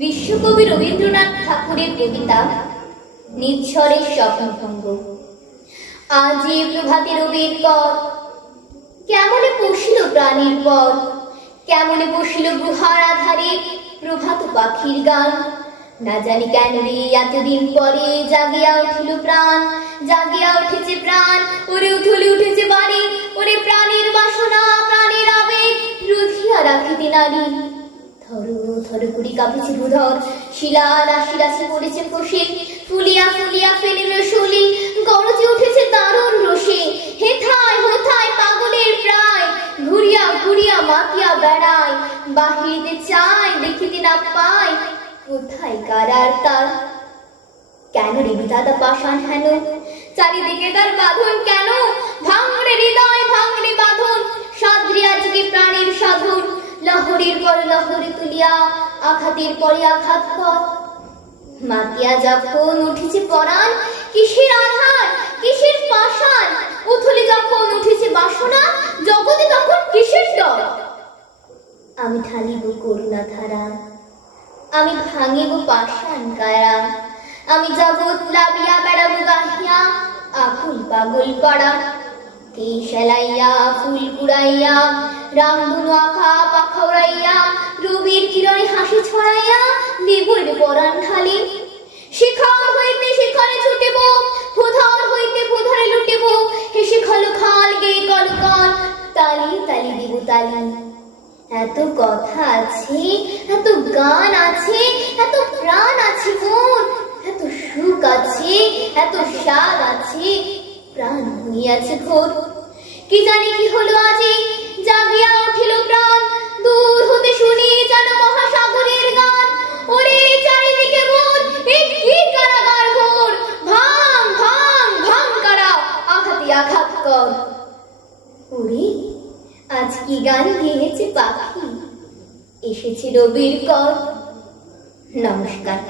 বিশ্বকবি রবীন্দ্রনাথ ঠাকুরের কবিতা নিচ্ছরের স্বপ্নভঙ্গ। আজি প্রভাতে রবির কর, কেমনে পশিল প্রাণীর পর, কেমনে পশিল গুহার আধারে প্রভাত পাখির গান। না জানি কেন রে এতদিন পরে জাগিয়া উঠিল প্রাণ, জাগিয়া উঠেছে প্রাণ, ওরে উঠলি উঠেছে বাড়ি, ওরে প্রাণীর বাসনা প্রাণের আবেগ রুধিয়া রাখিতে নারী। থরো থরো করি কাঁপিছে ভূধর, শিলা রাশি রাশি পড়েছে ফসে, ফুলিয়া ফুলিয়া ফেলিল শুলি, গরজে উঠেছে দারুণ রসে। হেথায় হোথায় পাগলের প্রায়, ঘুরিয়া ঘুরিয়া মাতিয়া বেড়ায়, বাহিরিতে চায় দেখিতে না পায়, কোথায় কারার তার। কেন রে বিধাতা পাষাণ হেন, চারিদিকে তার বাঁধন কেন, ভাঙরে হৃদয় ভাঙরে বাঁধন, সাদরে আজকে প্রাণের সাধন। লহরের পর লহরে তুলিয়া আঘাতের পরে আঘাত কর, মাতিয়া যখন উঠেছে পরাণ, কিসের আধার কিসের পাষাণ, উথলে যখন উঠেছে বাসনা, জগতে তখন কিসের ডর। আমি ঢালিব করুণা ধারা, আমি ভাঙিব পাষাণ কায়া, আমি জগৎ লাভিয়া বেড়াবো গাহিয়া আকুল পাগল পাড়া। কে সেলাইয়া ফুল কুড়াইয়া, রামধনু আঁকা পাখা উড়াইয়া, রবির কিরণে হাসি ছড়াইয়া দেবর পরাণ ঢালি। শিখর হইতে শিখরে ছুটিব, ভূধর হইতে ভূধরে লুটিব, হেসে খল খাল গে কল কল, তালি তালি দিব তালি। এত কথা আছে, এত গান আছে, এত প্রাণ আছে মোর, এত সুখ আছে, এত স্বাদ আছে, প্রাণ হইয়াছে ঘোর। কি জানি কি হলো আজি, জাগিয়া উঠিল প্রাণ, দূর হতে শুনি যেন মহাসাগরের গান। ওরে চারিদিকে মোর এ কি কারাগার ঘোর, ভাঙ ভাঙ ভাঙ কারা, আঘাতে আঘাত কর। ওরে আজ কি গান গেয়েছে পাখি, এসেছে রবির কর। নমস্কার।